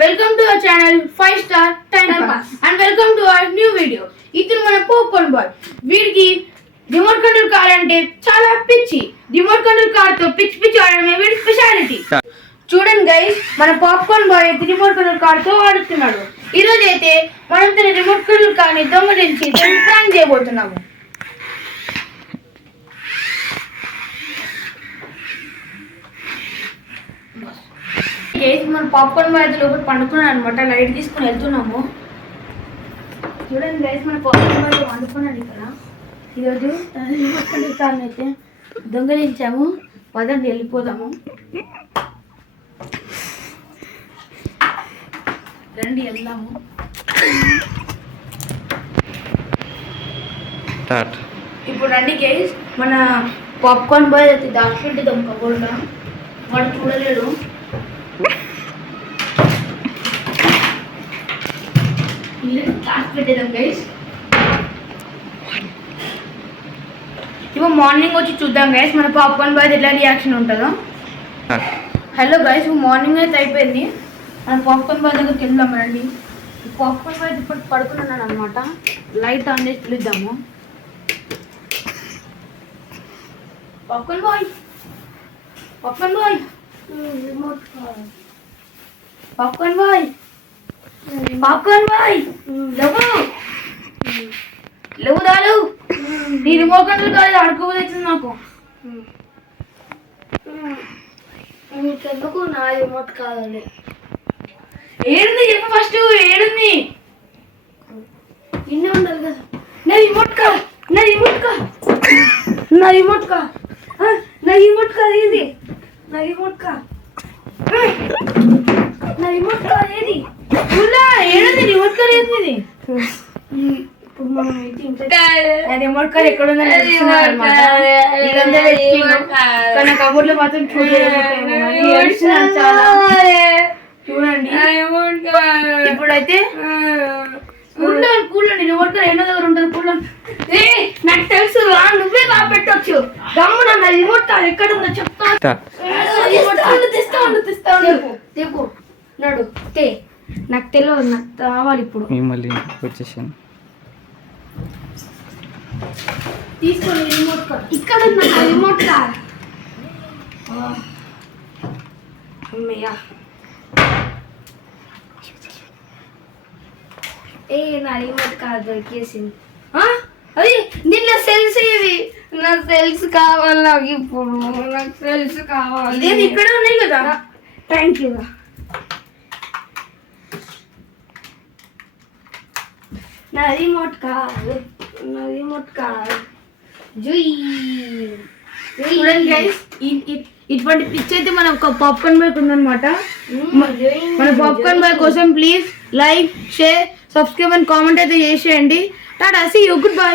Welcome to our channel 5 Star Time Pass and welcome to our new video. ఇతను మన popcorn bye. వీడికి remote control car అంటే చాలా పిచ్చి. రిమోట్ కంట్రోల్ కార్ తో పిచ్చి ఆడడమే వీడి స్పెషాలిటీ. చూడండి గైస్, మన పాప్కార్న్ బాయ్ అయితే రిమోట్ కంట్రోల్ కార్ తో ఆడుతున్నాడు. ఈ రోజు అయితే మనం తన రిమోట్ కంట్రోల్ కార్ ని దొంగలించి ప్రాంక్ చేయబోతున్నాము. మన పాప్కార్న్ బాయ్ అయితే లోపల పండుకున్నాడు అనమాట. లైట్ తీసుకుని వెళ్తున్నాము. చూడండి గైస్, మన పాప్కార్న్ బాయ్ పండుకున్నాడు ఇక్కడ. ఈరోజు రిమోట్ కంట్రోల్ కార్ని అయితే దొంగలించాము. పదండి వెళ్ళిపోదాము. రండి వెళ్దాము. ఇప్పుడు రండి గైస్, మన పాప్కార్న్ బాయ్ అయితే దాచిపెట్టేద్దాం కబోర్డ్లో. వాడు చూడలేడు. పెట్టేద్దాం గైస్. ఇప్పుడు మార్నింగ్ వచ్చి చూద్దాం గైస్ మన పాప్కార్న్ బాయ్ ఎట్లా రియాక్షన్ ఉంటుందో. హలో గైస్, మార్నింగ్ అయితే అయిపోయింది. మన పాప్కార్న్ బాయ్ దగ్గరికి వెళ్దాం రండి. పాప్కార్న్ బాయ్ ఇప్పుడు పడుకున్నాను అనమాట. లైట్ ఆన్ చేసి పిలుద్దాము. Popcorn boy, popcorn boy, popcorn boy, popcorn boy, లేవు లేవు దాలు. నీ రిమోట్ కంట్రోల్ కాదు ఆడుకోబోతుంది నాకు. నీకెందుకు నా రిమోట్ కావాలి? ఏడుంది చెప్పు ఫస్ట్, ఏడుంది? ఇన్నే ఉండాలి కదా. నా రిమోట్ కా, నా రిమోట్ కా, నా రిమోట్ కా, నా రిమోట్ కా ఏది? నా రిమోట్ కా, నా రిమోట్ కా ఏది? ఏడుంది రిమోట్ కార్? ఏంది ఇప్పుడు మనం రిమోట్ కార్ ఎక్కడ ఉందని కానీ కబోర్డ్ లో మాత్రం చూడండి. ఇప్పుడైతే కూలండి, రిమోట్ కార్ ఎన్నో దగ్గర ఉంటుంది. కూలండి, నాకు తెలుసు నువ్వే పెట్టవచ్చు. గమ్మున నా రిమోట్ కార్ ఎక్కడ ఉందో చెప్తా. తెస్తా తెప్పు నడు తే. నాకు తెలియదు, నాకు కావాలి ఇప్పుడు. మళ్ళీ వచ్చేసాను. తీసుకోండి రిమోట్ కార్. ఇక్కడ ఉంది నా రిమోట్ కార్. అమ్మయ్యా, నా రిమోట్ కార్ దొరికేసింది. అది దీంట్లో సెల్స్ ఇవి. నాకు సెల్స్ కావాలి. నాకు ఇప్పుడు నాకు సెల్స్ కావాలి. ఇదేది ఇక్కడ ఉన్నాయి కదా. Thank you. నా రిమోట్ కార్, నా రిమోట్ కార్. చూడండి గైస్, ఇటువంటి పిచ్ అయితే మన పాప్కార్న్ బాయ్ ఉందన్నమాట. మన పాప్కార్న్ బాయ్ కోసం please like, share, subscribe and comment అయితే చేసేయండి. Tata, see you, good by.